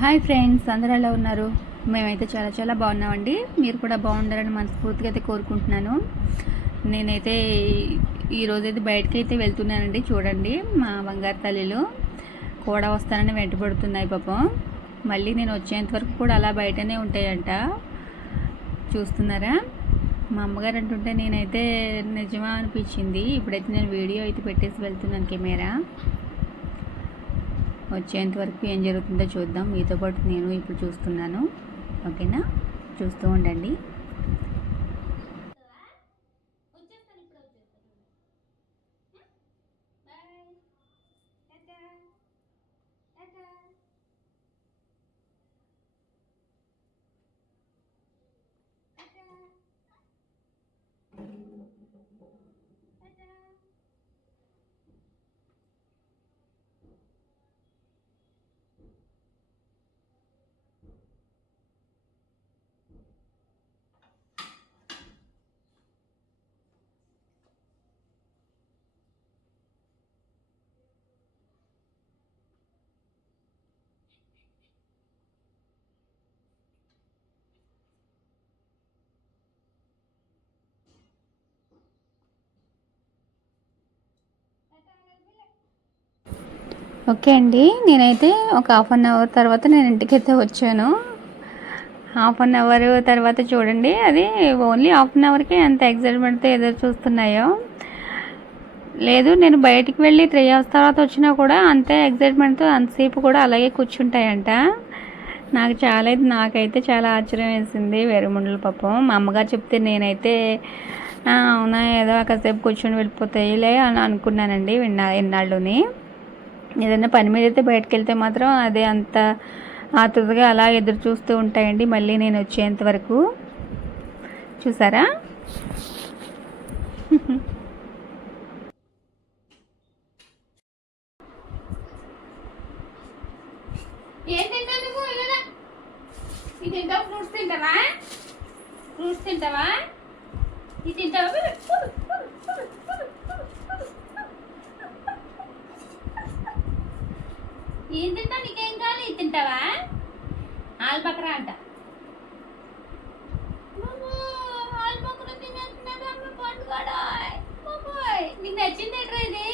Hi friends అందరూ ఎలా ఉన్నారు? మేమైతే చాలా చాలా బాగున్నామండి. మీరు కూడా బాగుండాలని మనస్ఫూర్తిగా అయితే కోరుకుంటున్నాను. నేనైతే ఈరోజైతే బయటకి అయితే వెళ్తున్నానండి చూడండి మా బంగారు తల్లిలు. కూడా వస్తానని వెంటబడుతున్నాయి పాపం. మళ్ళీ నేను వచ్చేంత వరకు కూడా అలా బయటనే ఉంటాయంట. చూస్తున్నారా? మా అమ్మగారు అంటుంటే నేనైతే నిజమా అనిపించింది. ఇప్పుడైతే నేను వీడియో అయితే పెట్టేసి వెళ్తున్నాను కెమెరా. వచ్చేంత వరకు ఏం జరుగుతుందో చూద్దాం. మీతో పాటు నేను ఇప్పుడు చూస్తున్నాను. ఓకేనా? చూస్తూ ఉండండి. ఓకే అండి. నేనైతే ఒక హాఫ్ అన్ అవర్ తర్వాత నేను ఇంటికైతే వచ్చాను. హాఫ్ అన్ అవర్ తర్వాత చూడండి. అది ఓన్లీ హాఫ్ అన్ అవర్కి ఎంత ఎగ్జైట్మెంట్తో ఎదురు చూస్తున్నాయో. లేదు నేను బయటికి వెళ్ళి త్రీ అవర్స్ తర్వాత వచ్చినా కూడా అంతే ఎగ్జైట్మెంట్తో అంతసేపు కూడా అలాగే కూర్చుంటాయంట. నాకు చాలా నాకైతే చాలా ఆశ్చర్యం వేసింది వేరుముండల పాపం. మా అమ్మగారు చెప్తే నేనైతే అవునా ఏదో కాసేపు కూర్చొని వెళ్ళిపోతాయిలే అని అనుకున్నానండి విన్నా ఎన్నాళ్ళుని. ఏదైనా పని మీద అయితే బయటకు వెళ్తే మాత్రం అదే అంత ఆతృతగా అలా ఎదురు చూస్తూ ఉంటాయండి మళ్ళీ నేను వచ్చేంత వరకు. చూసారా? ఏం తింటావు నువ్వు ఇలా ఇది తింటావు? ఫ్రూట్స్ తింటావా? ఫ్రూట్స్ తింటావా? ఇది తింటావా? ఏం తింటావు? నీకేం కావాలి? ఇది తింటావా? ఆల్బక్రా అంట. నీకు నచ్చింది ఏంట్రా ఇది?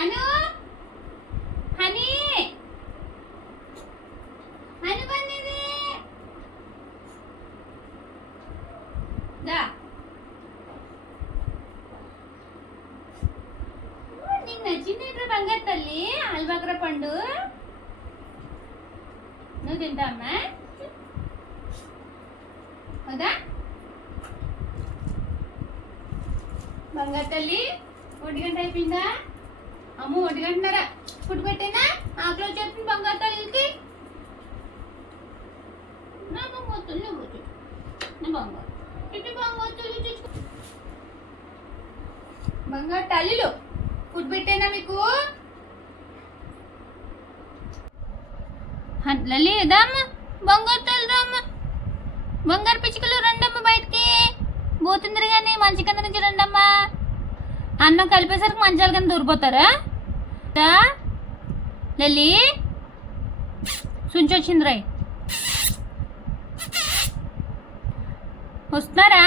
అను హనీ. అనుకున్నది దా ఓ, నీకు నచ్చింది బంగారు తల్లి ఆల్బగ్ర పండు. నువ్వు తింటావమ్మా కదా బంగారు తల్లి ఒంటి గంట అయిపోయిందా? అమ్మ ఒంటి గంటన్నారా. ఫుడ్ పెట్టేనా? ఆకలి చెప్పింది బంగారు తల్లికి. నా బంగారు తల్లి కూర్చో నా బంగారు బంగారు తల్లిలు ఫుడ్ పెట్టేనా మీకు హన్- బంగారు తల్లిదమ్మ బంగారు పిచ్చుకలు రండమ్మ బయటికి. పోతుందరు కానీ మంచి కింద నుంచి రండమ్మా. అన్నం కలిపేసరికి మంచాల కింద దూరిపోతారా? లలి లలి సుంచొచ్చింది రాయ్ వస్తున్నారా?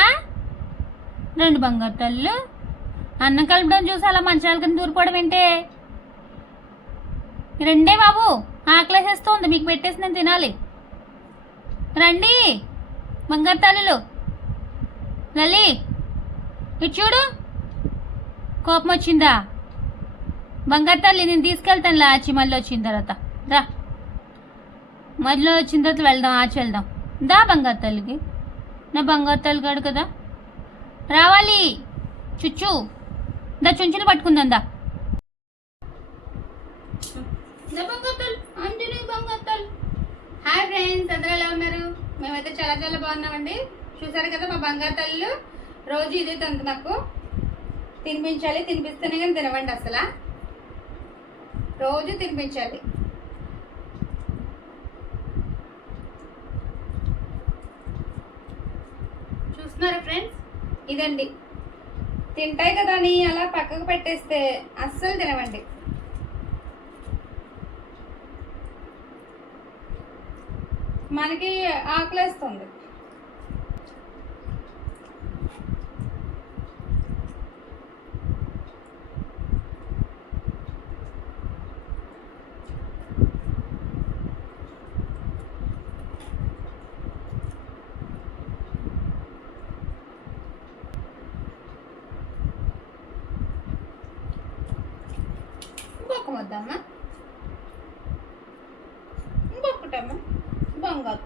రెండు బంగారు తల్లు. అన్నం కలపడం చూసి అలా మంచాల కింద దూరిపోవడం ఏంటే? రండే బాబు ఆకలేసేస్తుంది మీకు పెట్టేసి నేను తినాలి. రండి బంగారు తల్లిలు. లలి ఇటు చూడు కోపం వచ్చిందా? బంగారు తల్లి నేను తీసుకెళ్తాను లాచి మళ్ళీ వచ్చిన తర్వాత. రా. మధ్యలో వచ్చిన తర్వాత వెళ్దాం ఆచి వెళ్దాం. దా బంగారు తల్లికి. నా బంగారు తల్లి కాడు కదా. రావాలి చుచ్చు. దా చుంచుని పట్టుకుందాం దా. హాయ్ ఫ్రెండ్స్ అందరూ ఎలా ఉన్నారు? మేమైతే చాలా చాలా బాగున్నామండి. చూసారు కదా మా బంగారు తల్లు రోజు ఇదే తంతు నాకు తినిపించాలి తినిపిస్తేనే కానీ తినవండి అసలు. రోజు తినిపించాలి. చూస్తున్నారా ఫ్రెండ్స్? ఇదండి. తింటాయి కదా అని అలా పక్కకు పెట్టేస్తే అస్సలు తినవండి. మనకి ఆకలేస్తుంది. పక్కన ముద్దమ్మా ఇంకొకటమ్మా బంగారు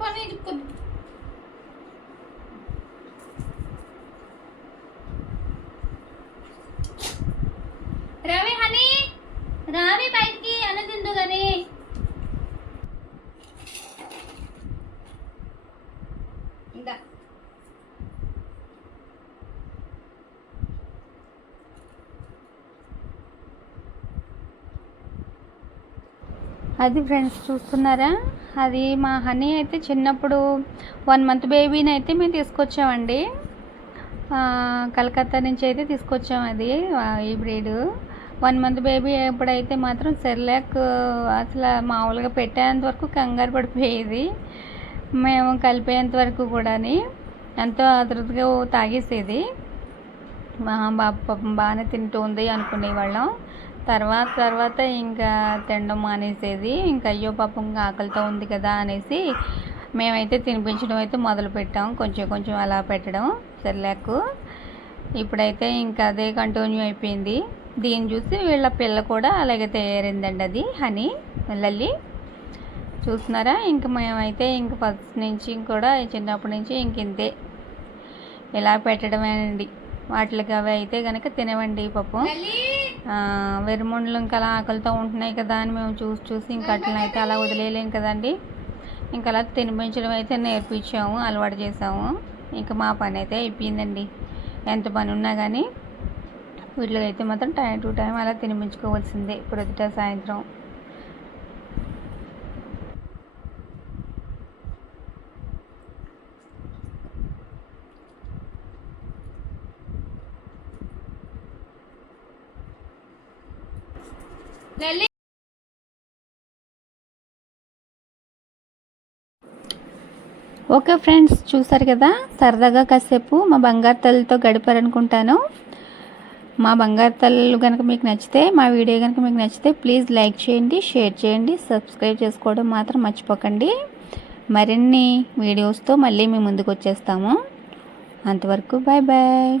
పని రవి హనీ రావి బయటికి అన్న తిందు గాని ఇందా అది ఫ్రెండ్స్ చూస్తున్నారా? అది మా హనీ అయితే చిన్నప్పుడు వన్ మంత్ బేబీని అయితే మేము తీసుకొచ్చామండి. కలకత్తా నుంచి అయితే తీసుకొచ్చాం అది ఈ బ్రీడ్ వన్ మంత్ బేబీ ఎప్పుడైతే మాత్రం సెర్లాక్ అసలు మామూలుగా పెట్టేంత వరకు కంగారు పడిపోయేది. మేము కలిపేంత వరకు కూడాని ఎంతో ఆతృతగా తాగేసేది. మా బాబు పాపం బాగానే తింటుంది అనుకునేవాళ్ళం. తర్వాత తర్వాత ఇంకా తినడం మానేసేది. ఇంకా అయ్యో పాపం ఇంకా ఆకలితో ఉంది కదా అనేసి మేమైతే తినిపించడం అయితే మొదలు పెట్టాం కొంచెం కొంచెం అలా పెట్టడం. సెర్లాక్ ఇప్పుడైతే ఇంకా అదే కంటిన్యూ అయిపోయింది. దీన్ని చూసి వీళ్ళ పిల్ల కూడా అలాగే తయారైందండి అది. హనీ లల్లి. చూస్తున్నారా? ఇంక మేమైతే ఇంక ఫస్ట్ నుంచి కూడా చిన్నప్పటి నుంచి ఇంక ఇంతే. ఇలా పెట్టడమేనండి. వాటికి అవి అయితే కనుక తినవండి పాపం. ఆ, ఇంకా అలా ఆకలితో ఉంటున్నాయి కదా అని మేము చూసి చూసి ఇంకా అట్లనైతే అయితే అలా వదిలేయలేం కదండి. ఇంకా అలా తినిపించడం అయితే నేర్పించాము అలవాటు చేసాము ఇంకా మా పని అయితే అయిపోయిందండి. ఎంత పని ఉన్నా కానీ వీటిలో అయితే మాత్రం టైం టు టైం అలా తినిపించుకోవాల్సిందే. ప్రొద్దుట సాయంత్రం లల్లి ఓకే ఫ్రెండ్స్ చూసారు కదా? సరదాగా కాసేపు మా బంగారు తల్లితో గడిపారనుకుంటాను. మా బంగారు తల్లు కనుక మీకు నచ్చితే మా వీడియో కనుక మీకు నచ్చితే ప్లీజ్ లైక్ చేయండి షేర్ చేయండి సబ్స్క్రైబ్ చేసుకోవడం మాత్రం మర్చిపోకండి. మరిన్ని వీడియోస్తో మళ్ళీ మీ ముందుకు వచ్చేస్తాము. అంతవరకు బాయ్ బాయ్